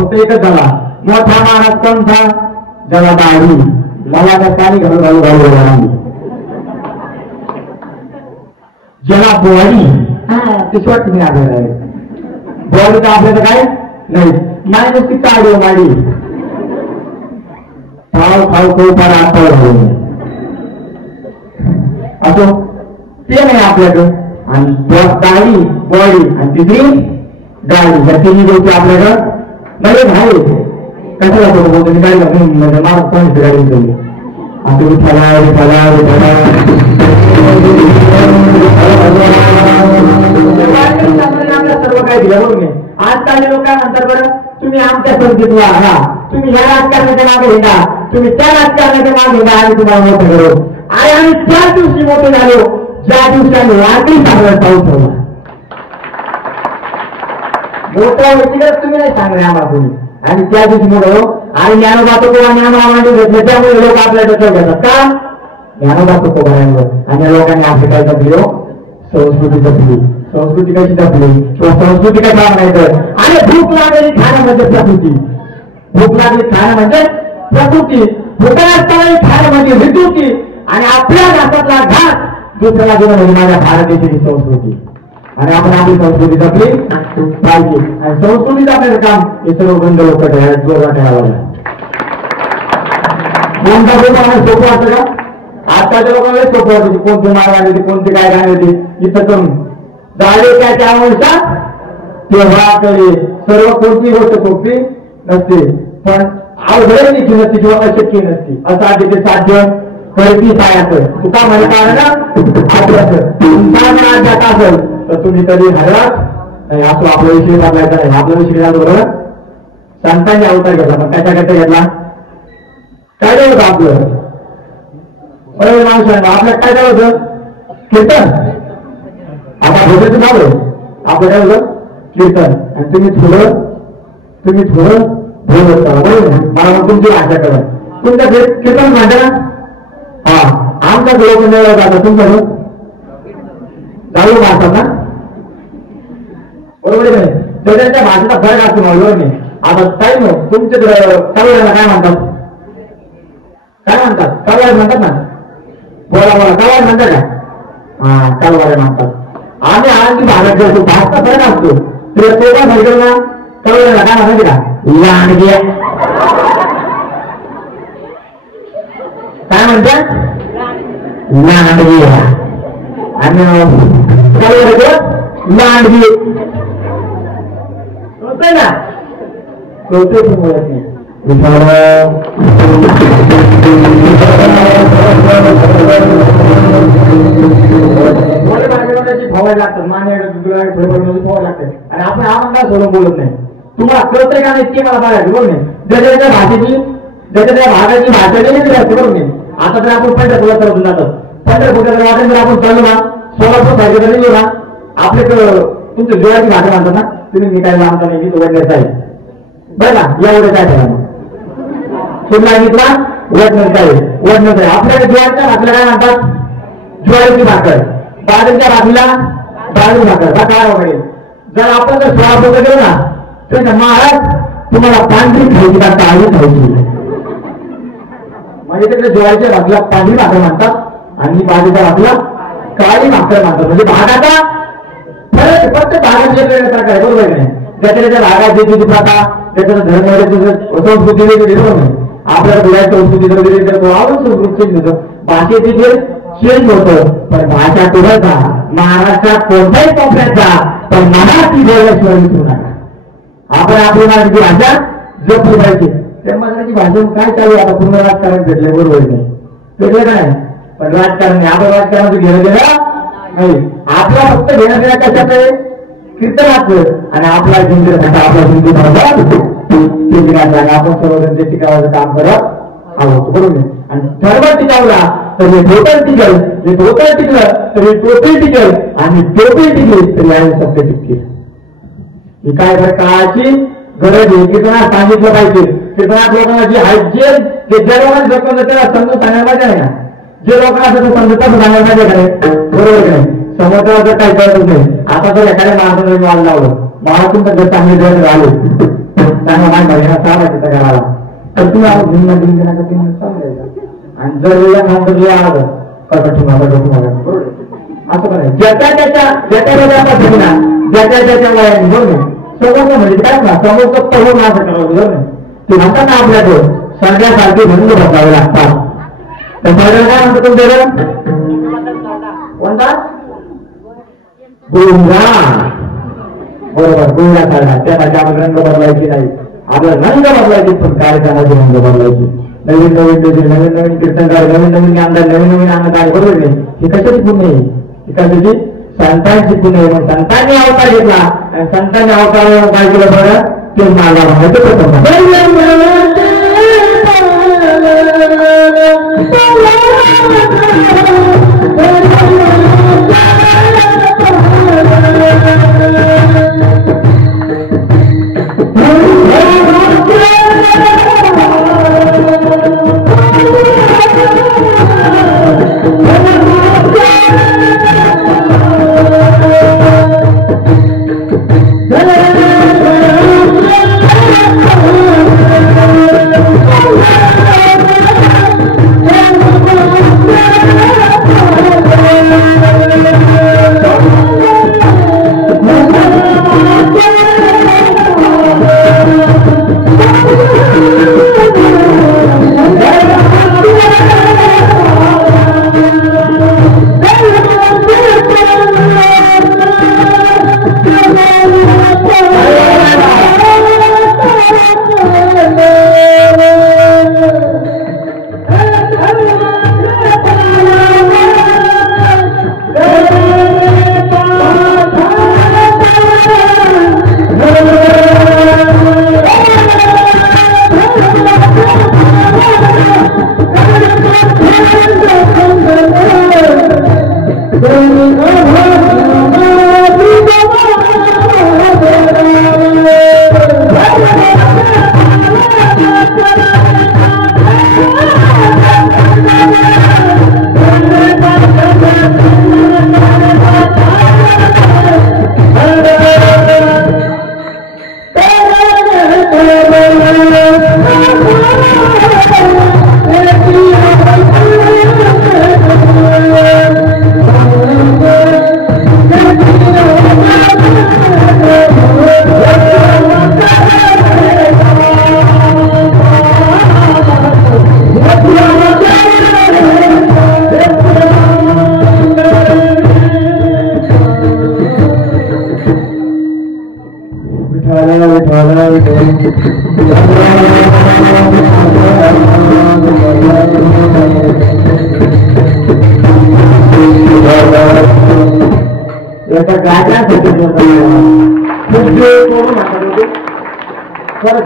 फक्त एकच झाला. मोठा माणूस कोणता? ज्याला दाढी लवाचा पाणी घालून घालू घालू ज्याला बॉडी किती वाटत नाही आपल्याला. बॉडी तर आपल्याला काय नाही. माझी नुसती काढू माडी खाऊ खाऊ खाऊ फार आता असो ते नाही आपल्याकडं. आणि दाढी बॉडी आणि तिसरी गाडी या तिन्ही गोष्टी आपल्याकडं नवीन आहे. कशाला बोलतो मी गाडी म्हणजे मला कोणती गाडी केली आता सर्व काही दिलं बघ नाही. आजकाल लोक काय म्हणतात बरं, तुम्ही आमच्या संगीत राहा, तुम्ही ह्या राजकारणाच्या मागे हिंडा, तुम्ही त्या राजकारणाच्या मागे हिंडा, आम्ही तुम्हाला मोठं करू. आणि आम्ही त्याच दिवशी मोठे झालो ज्या दिवशी आम्ही वाटली सांगणार पाऊस ठेवला. मोठ्या व्यक्तीलाच तुम्ही नाही सांगणार आम्हाला कोणी. आणि त्या दिवशी मोठं आणि ज्ञानोबा तुकोबा ज्ञानोबा मांडून घेतले त्यामुळे लोक आपल्या डोक्यावर घेतात का? ज्ञानोबा तुकोबांवर. आणि या लोकांनी आपली काय जपली हो? संस्कृती जपली. संस्कृती कशी जपली किंवा संस्कृती काय म्हणायचं? आणि भूक लागलेली खाणं म्हणजे प्रकृती. भूक लागली खाणं म्हणजे प्रकृती. भूक असताना खाणं म्हणजे विकृती. आणि आपल्या घासातला घास दुसऱ्याला दिलं म्हणजे माझ्या भारत देशाची संस्कृती. आणि आपण आपली संस्कृती जपली पाहिजे. आणि संस्कृती जपण्याचं काम हे सर्व बंद लोक जोरात ठेवायला. कोणता लोकांना सोपं असतं का? आताच्या लोकांना सोपं होती. कोणती मार गाणी होती, कोणती काय गाणी होती, इथं करून झाले त्याच्या अंशात तेव्हा तरी सर्व कोणती गोष्ट सोपी नसते. पण अवघड देखील नसते किंवा अशक्य नसते. असं तिथे साध्य करती सायाचं तुका म्हणता ना आपलं तुमचा राज्यात असेल तर तुम्ही कधी हरलाच नाही. असं आपला विषय बदलायचा नाही. आपला विषय बरोबर संतांनी अवतार घेतला. पण त्याच्याकरता घेतला काय होतं आपलं माणूस आपल्या काय काय होतं कीर्तन. आता भोजन झालं आपलं काय होतं कीर्तन. आणि तुम्ही थोडं बोलत करा बरोबर. मला तुमची भाषा करा. तुमच्या कीर्तन म्हणता ना हा आमचा लोक जातं तुमचं जाऊ मारतात ना बरोबर आहे. त्याच्या भाषेचा फरक असतो बरोबर नाही. आता काही न तुमच्या कलवारीला काय म्हणतात? काय म्हणतात? कलवारी म्हणतात ना. बोला बोला कलवारी म्हणतात का? हा कलवारी म्हणतात. आम्ही आणखी भागात जातो भाषेचा फरक असतो. तुला तो काय म्हणतो ना कलवारीला काय म्हणते का? लांडगे काय म्हणतात? लांडगे. आणि लांडगी होतंय ना कळते पण बोलत नाही. फवायला लागतात माने फवायला लागतात. आणि आपण आम्हाला सोडून बोलत नाही. तुम्हाला कळतंय का नाही ते मला बघायचं बरोबर नाही. ज्याच्या त्या भाषेची ज्याच्या त्या भागाची भाषा नाही बरोबर नाही. आता तर आपण पंढरपूरला चालून जातात. पंढरपूरच्या वाटेल जर आपण चालू ना सोलापूर सारखे जर गेलो ना आपल्याकडं तुमच्या जोराची भाषा म्हणतात ना. तुम्ही निघायला आमचा नाही तो वडण्याचा आहे बरं ना. यावेळेस काय करा तुम्ही सांगितला वडण्याचा आहे वडण्याचा आहे. आपल्याकडे ज्वारीच्या भाकऱ्या काय म्हणतात? ज्वारीची भाकर. बाजरीच्या भाकरीला बाजरी भाकर हा काय वगैरे. जर आपण जर सोलापूर गेलो ना तर महाराज तुम्हाला पांढरी खायची का काळी खायची? म्हणजे तिकडे ज्वारीच्या भाकरीला पांढरी भाकर म्हणतात आणि बाजरीच्या भाकरीला काळी भाकर म्हणतात. म्हणजे भागाचा फरक फक्त भागाचे प्रकार आहे बरोबर नाही. ज्याच्या त्या भागात जे प्रथा त्याच्यात धर्म संस्कृती वेगळी बरोबर नाही. आपल्याला गुड्या संस्कृती वगैरे संस्कृती चेंज होतं. भाषेचे जे चेंज होतं. पण भाषा तुझ्याचा महाराष्ट्रात कोणत्याही कोपऱ्याचा पण मराठी बोलल्याशिवाय विसरू नका. आपण आपली मराठी भाषा जपली पाहिजे. त्या मराठी भाषेत काय चालू आता पूर्ण राजकारण भेटले बरोबर नाही भेटलं काय. पण राजकारण आपण राजकारणाचं घेणं देणं नाही. आपला फक्त घेणं देणं कशात आहे? कीर्तनाचं. आणि आपला जिंकण्यासाठी आपला हिंदू आपण सर्वजण ते टिकावाचं काम करत आहोत बरोबर नाही. आणि धर्म टिकावला तर हे टोटल टिकेल. हे टोटल टिकलं तर हे टोपी टिकेल. आणि टोपी टिकली तर या सत्य टिकतील. ही काय काळाची गरज आहे. कीर्तनात सांगितलं पाहिजे. कीर्तनात लोकांना जी आहे जे ज्या लोकांना जपलं त्याला समजून सांगायला पाहिजे नाही ना. जे लोकांना असं समजतात सांगायला पाहिजे का नाही बरोबर नाही. समोरच्याला जर काही कळतच नाही. आता जर एखाद्या माणसाने माल लावलं महाराष्ट्र जर चांगले जर आले चांगला मांडा चालला तिथं घराला तर तुम्ही आणि जर वेळा नंतर जे आलं बरोबर असं करायचं ज्याच्या पद्धतीना ज्याच्या वयाने बरोबर समोर म्हणजे काय ना समोरचं तरुण असं करावं बरोबर ते म्हणतात ना आपल्याकडे सगळ्यासारखे बंद बसावे लागतात तर सगळ्या काय म्हणतो तुमच्याकडे कोणता डोंगरा बरोबर डोंगरा सारखा त्यासाठी आपण रंग बदलायची नाही आपल्याला रंग बदलायचे पण कार्यक्रमाचे रंग बदलायचे नवीन नवीन कीर्तनकार नवीन आमदार नवीन आमदार बरोबर नाही हे कशाची पुण्य आहे हे कशाची संतांची पुण्य आहे मग संतांनी अवतार घेतला आणि संतांनी अवतार काय केलं बरं ते मार्गा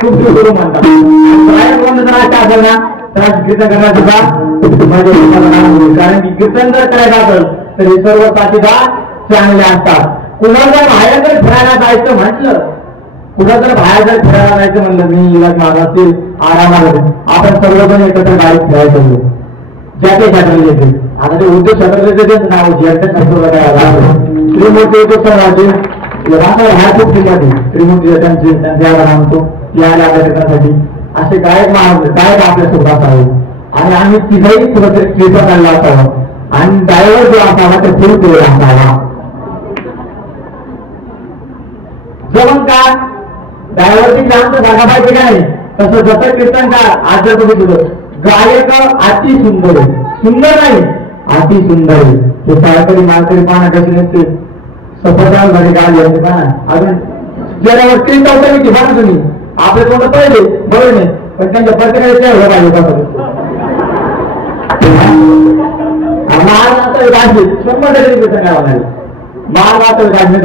खूप करून म्हणतात असेल ना तर कीर्तन करण्याचा कारण की कीर्तन जर करायचं असेल तर हे सर्व साथीदार चांगले असतात. कुणाला जर बाहेर जर फिरायला जायचं म्हटलं कुणाला जर बाहेर जर फिरायला जायचं म्हणलं मी इलाज माझा असेल आरामामध्ये आपण सर्वजण एकत्र गाडीत फिरायचं ज्याचे छात्र येते आता ते उद्योग छात्र नाव श्रीमूर्ती उद्योग संघाचे ह्या खूप श्रीमती श्रीमूर्ती त्यांचे म्हणतो याला आपल्यासाठी असे गायक गायक आपल्या सोबत आहेत आणि आम्ही तिघही कुठेतरी कीर्तन काढला असावं आणि ड्रायव्हर जो असावा ते फुल केलेला असावा. जेवण का ड्रायव्हरची जास्त जागा पाहिजे का नाही तसं जसं कीर्तनकार आज जर बघितलं गायक अति सुंदर आहे सुंदर नाही अति सुंदर आहे ते साळकरी माळकरी पाहणं कशी नसते सफरदार मध्ये गाल यांनी पाहणं अजून जरा कीर्तन की म्हणा तुम्ही आपले तोंड पहिले बरोबर नाही पण त्यांच्या प्रत्येकाला पाहिजे महाराष्ट्र राज्य 100% कीर्तन करावं लागेल महाराष्ट्र राज्य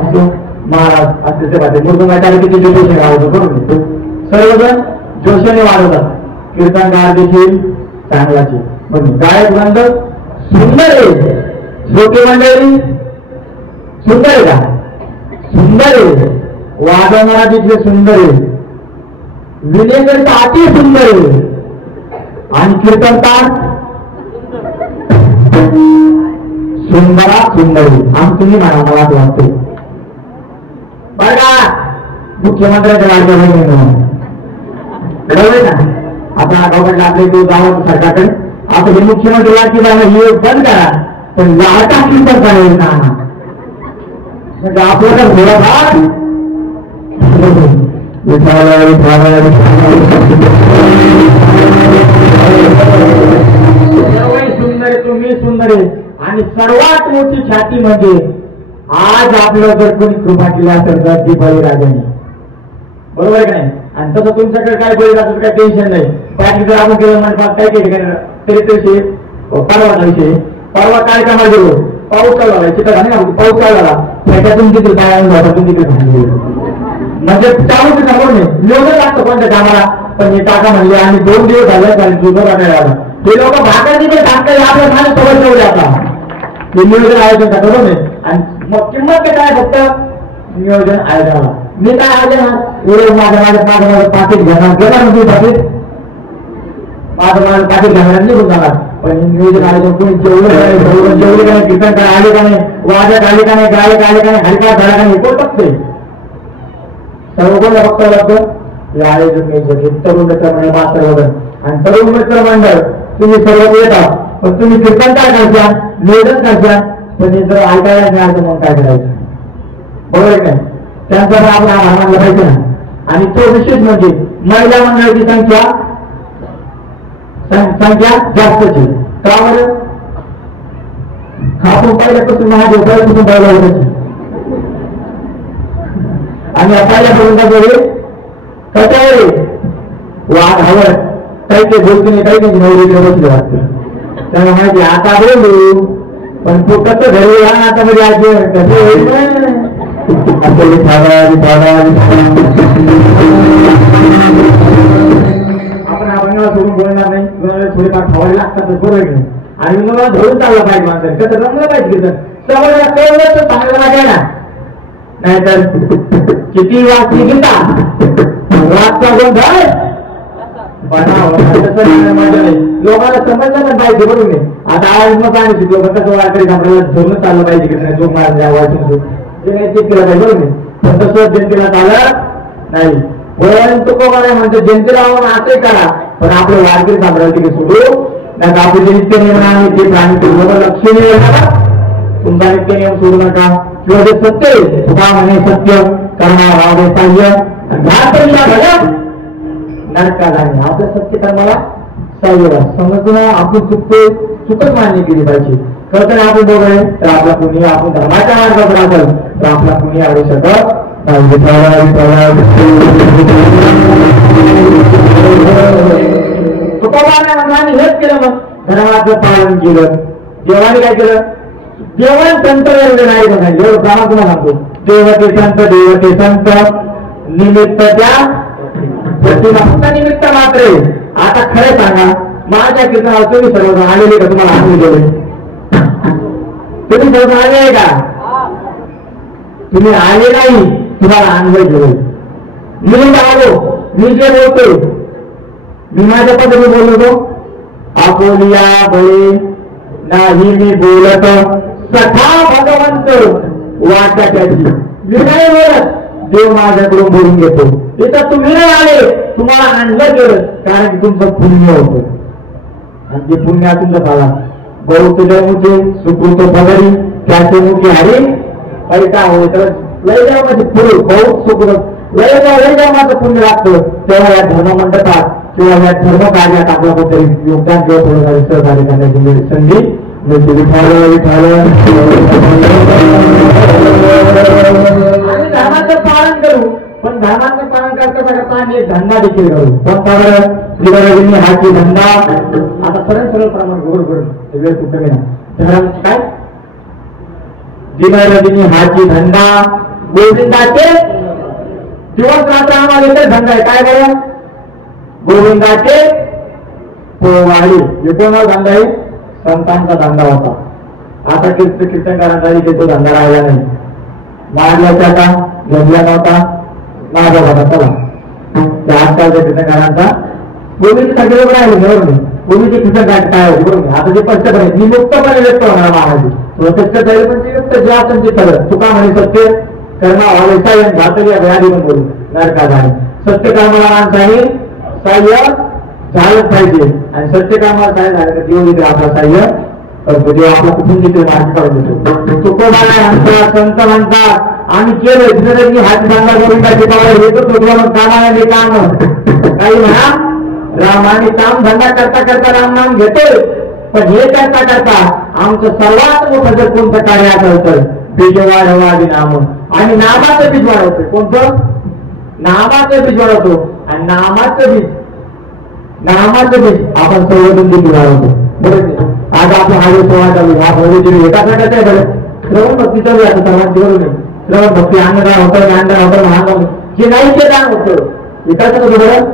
असो महाराज असते पाहिजे मृदुंगाच्या किती जोशाने वाढवतो बरोबर सर्वजण जोशाने वाढवतात कीर्तनकार देखील चांगलाचे पण गायक वृंद सुंदर आहे श्रोते मंडळी सुंदर आहे का सुंदर आहे वादवणारा तिथले सुंदर आहे विनेकर अति सुंदर आहे आणि कीर्तनकार सुंदरा सुंदर आहे आम तुम्ही म्हणा मला वाटते बघा मुख्यमंत्र्यांच्या लाडक्या बहिणी बरोबर ना. आपण आठवड्यात आपले तो गावात सरकारकडे आता हे मुख्यमंत्री लाडकी बहीण हे बंद करा, पण लाटा किंमत पाहिजे ना म्हणजे आपलं तर थोडाफार सुंदर आहे, तुम्ही सुंदर आहे. आणि सर्वात मोठी छाती म्हणजे आज आपलं जर कोणी कृपा केली असेल तर ती बळीराजाने, बरोबर आहे का नाही. आणि तसं तुमच्याकडे काय बळीराजाचं काही टेन्शन नाही. बाकी जर आपण केलं म्हणतात काय केलं तरी परवाचा विषय परवा काय कामा गेलो पाऊस चालला चित्र ना पाऊस चालला त्याच्यातून तिथे जायतून तिथे म्हणजे चालू ते समोर नाही नियोजन लागतं कोणत्या कामाला. पण हे टाका म्हणले आणि 2 दिवस झाले कारण तुझं वाटायला आला हे लोक भाकर तिकडे टाकतात आपल्या माझ्या सोबत ठेवले आता हे नियोजन आयोजन का बरोबर नाही. आणि मग किंमत काय फक्त नियोजन आयोजनाला मी काय आयोजन माझं पाकिट घेणार घेणार म्हणजे पाकिट माझं पाकिट घेणार निघून जाणार. पण नियोजन आयोजन कोणी जेवले का नाही कीर्तन काय आले का नाही वाजत आले का नाही गायक आले का नाही हलका झाला का नाही कोण बघते सर्व कोण बघता लागतं हे आयोजन घ्यायचं. तरुण मित्र मंडळ मास्तर वगैरे आणि तरुण मित्र मंडळ तुम्ही सर्व येतात पण तुम्ही कीर्तन काय करता नियोजन करता पण हे जर ऐकायला मिळालं तर मग काय करायचं बरोबर नाही. त्यांचा आपण आभार मानला पाहिजे ना. आणि तो विशेष म्हणजे महिला मंडळाची संख्या जास्तची का बरं आपण पहिल्यापासून महादेवपासून पहिला होती आणि पहिल्यापर्यंत वेळी कशावर वाघ हवं काही ते बोलतो नाही काही नाही नवरीकडे बसले वाटतं त्यांना माहिती आता बोलू पण तू कसं घरी राहा आता म्हणजे आजी कसं होईल आपण आपल्याला सोडून बोलणार नाही थोडेफार ठेवायला लागतात बरोबर नाही. आणि मला धरून चाललं पाहिजे माणसाने कसं रमलं पाहिजे समोर कळलं तर चांगलं वाटायला नाहीतर किती वाचली गीता वाचता गोंधळ लोकांना समजलं पण पाहिजे बरोबर नाही. आता आज मग काय शिकलो पण कसं वाटतंय आपल्याला धरून चाललं पाहिजे की नाही जोग मारल्या वाचून ते केलं पाहिजे बरोबर नाही. पण तसं जनतेला चालत नाही. पण तुकोबाने म्हणतो जनतेला असंही करा पण आपलं वारकरी सांभाळायचे की सोडू नाही आपले जे नित्य नियम आहे ते प्राणी लक्ष नाही येणार तुमचा नित्य नियम सोडू नका. किंवा जे सत्य आहे तुका म्हणे सत्य कर्मा भाव पाहिजे नरका जाणे आपल्या सत्य कर्माला सहाय्य समजून आपण चुकच मान्य केली पाहिजे. खरं तर आपण बघूया तर आपला पुण्य आपण धर्माच्या मार्गावर असेल तर आपला पुण्य आवडू शकत तुकोबाने हेच केलं मग धर्माचं पालन केलं. देवाने काय केलं देवान संत नाही बघा एवढं प्रमाण तुम्हाला सांगतो देवते संत निमित्त त्या प्रतिमा निमित्त मात्र. आता खरं सांगा माझ्या कीर्तनाला तुम्ही सर्वजण आलेले का तुम्हाला आणून गेले तुम्ही सर्वजण आले आहे का तुम्ही आले नाही तुम्हाला अनुभव घेऊ मी आलो मी जे बोलतोय मी माझ्या पद्धतीने बोलतो अकोलिया बळे नाही मी बोलत सखा भगवंत वाटा त्याची मी नाही बोलत देव माझ्याकडून बोलून घेतो. इथं तुम्ही नाही आले तुम्हाला आणलं गेलं कारण की तुमचं पुण्य होतं आणि जे पुण्य तुमचं झाला बहुत मुखे सुकृत पदरी त्याचे मुखे हरी पैसा होय तर लय जाऊ माझे पुढे बहुत सुकृत लय जाऊ माझं पुण्य लागतं तेव्हा या धर्म मंडपात किंवा या धर्म कार्यात आपला कोणतरी योगदान किंवा थोडं सहकार्य करण्याची संधी धर्माचं पालन करू पण धर्माचं पालन करता करता आम्ही एक धंदा देखील करू. कोणता बरं श्रीगणेशनी हाची धंदा आता सरळ प्रमाण बरोबर वेळ कुठं नाही काय दिनरजनी हाची धंदा गोविंदाचे दिवस रात्र आम्हाला एकच धंदा आहे काय बरं गोविंदाचे पोवाडी एकूण धंदा आहे संतांचा धंदा होता. आता कीर्तनकारांचा तो धंदा राहिला नाही. मारल्याचा का जमला नव्हता माझा होता चला त्या आजकालच्या कीर्तनकारांचा पूर्वीचे सगळे राहिले बरोबर नाही. पूर्वीचे कीर्तनकार काय होते बरोबर नाही. आता ते स्पष्टपणे मी मुक्तपणे व्यक्त होणार महाराज प्रत्यक्ष जाईल पण ते व्यक्त जे असेल ते खरं तुका म्हणे सत्य कर्मा व्हायचा घातली यादी पण बोलू नरकात जाणे. सत्यकामाला माणसाने सहाय्य झालंच पाहिजे आणि सत्यकामाला सहाय्य झालं तर देव तिथे आपला सहाय्य करतो, देव आपला कुठून तिथे मार्ग काढून देतो. तुकोबाला म्हणतात, संत म्हणतात, आम्ही केलं तिथे मी हात सांगा गोविंदाचे पावलं येतो तो कामाने काम काही म्हणा रामाने काम धंदा करता करता राम नाम घेतोय, पण हे करता करता आमचं सर्वात मोठं जर कोणतं कार्य असेल तर बीज वाढवावी नाम, आणि नामाचं बीज वाढवतो. कोणतं? नामाचं बीज वाढवतो. आणि नामाचं बीज आपण संवर्धन देखील वाढवतो. बरोबर. आज आपण हा जो सोहळा चालू हा भगवती एका प्रकारचा आहे. बरं श्रवण भक्ती चालू आहे आता सर्वांची. बरोबर. श्रवण भक्ती अन्नदान होतं, ज्ञानदान होतं, महादान जे नाही ते दान होतं. विकास होतो. बरं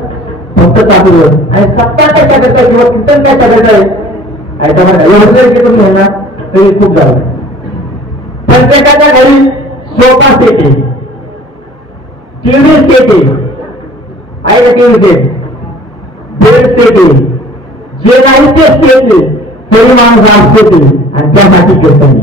फक्त चातुर्य आणि सत्ता कशा करता किंवा कीर्तन कशा करता एवढं जरी तुम्ही म्हणणार तरी खूप झालं. प्रत्येकाच्या घरी सोफा सेट आहे, टीव्ही सेट आहे का, टीव्ही सेट, बेड सेट आहे, जे नाही ते सेट आहे तरी माणूस असतो ते, आणि त्यासाठी कीर्तन आहे.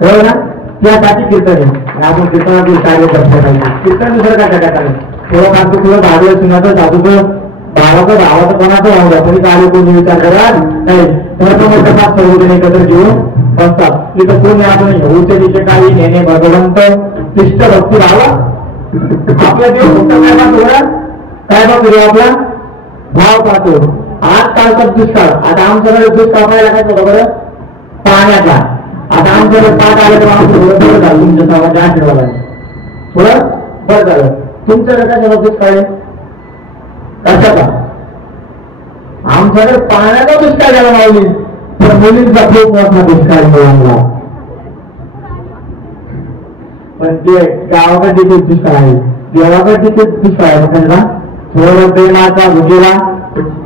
कळलं ना? त्यासाठी कीर्तन आहे. आपण कीर्तनातील कार्य करता पाहिजे. कीर्तन दुसरं काय करता थोडं फार तुला भागवत सुनाचं साधूचं भावाचं भावाचं कोणाचं भावला तरी कार्य कोणी विचार करा नाही. मोठं सर्वजण एकत्र घेऊन बसतात. तिथं कोणी आपण होते तिथे काही नेणे भगवंत इष्ट भक्ती राहावा. आपला देव फक्त काय पाहतो बरं, काय पाहतो आपला भाव पाहतो. आज कालचा दुष्काळ, आता आमच्याकडे दुष्काळ पाहायला काय होतं बरं, पाण्याचा. आता आमच्याकडे पाठ आलं तर आमचं थोडं बरं झालं, तुमच्या सर्वांच्या आशीर्वादाने थोडं बरं झालं. तुमच्याकडे कशाला दुष्काळ आहे, कशाचा? आमच्याकडे पाण्याचा दुष्काळ झाला माऊली, पण मुलींचा खूप मोठा दुष्काळ मिळाला. पण ते गावाकडे देखील दुष्काळ आहे, देवाकडे देखील दुष्काळ आहे. त्यांना थोडं प्रेमाचा भुकेला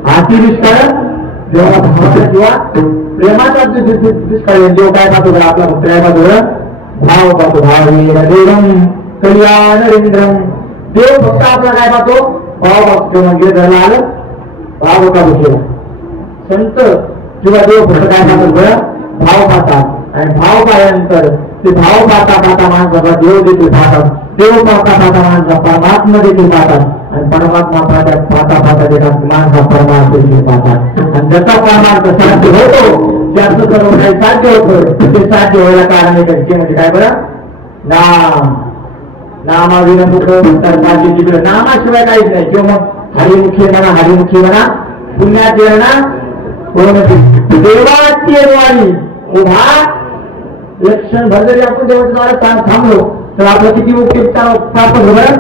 हाती दुष्काळ, देवा भावाचा किंवा प्रेमाचा दुष्काळ आहे. देव काय पाहतो बरं, आपला भक्त काय पाहतो बरं, भाव पाहतो. भाव कल्याण रेंद्रम. देव फक्त आपला काय पाहतो, भाव पाहतो. म्हणजे घरला आलं भाव होता भुकेला. संत किंवा देव फक्त काय पाहतात बरं, भाव पाहतात. आणि भाव पाहिल्यानंतर ते भाव पाहता पाहता माणसाचा देव देखील पाहतात, देव पाहता पाहता माणसा परमात्मा देखील पाहतात, आणि परमात्मा पाहता पाहता देतात माणसा परमात्मा देखील पाहतात. आणि ज्याचा परमार्थ साध्य होतो, ज्याचं सर्व काही साध्य होतं ते साध्य व्हायला कारण आहे म्हणजे काय बरं, नाम. नामाविना तिकडे नामाशिवाय काहीच नाही. किंवा मग हरिमुखी म्हणा पुण्याची म्हणा देवाची वाणी. एक क्षण भर जरी आपण देवाच्या द्वारा थांबलो तर आपलं किती मुक्ती प्राप्त होणार.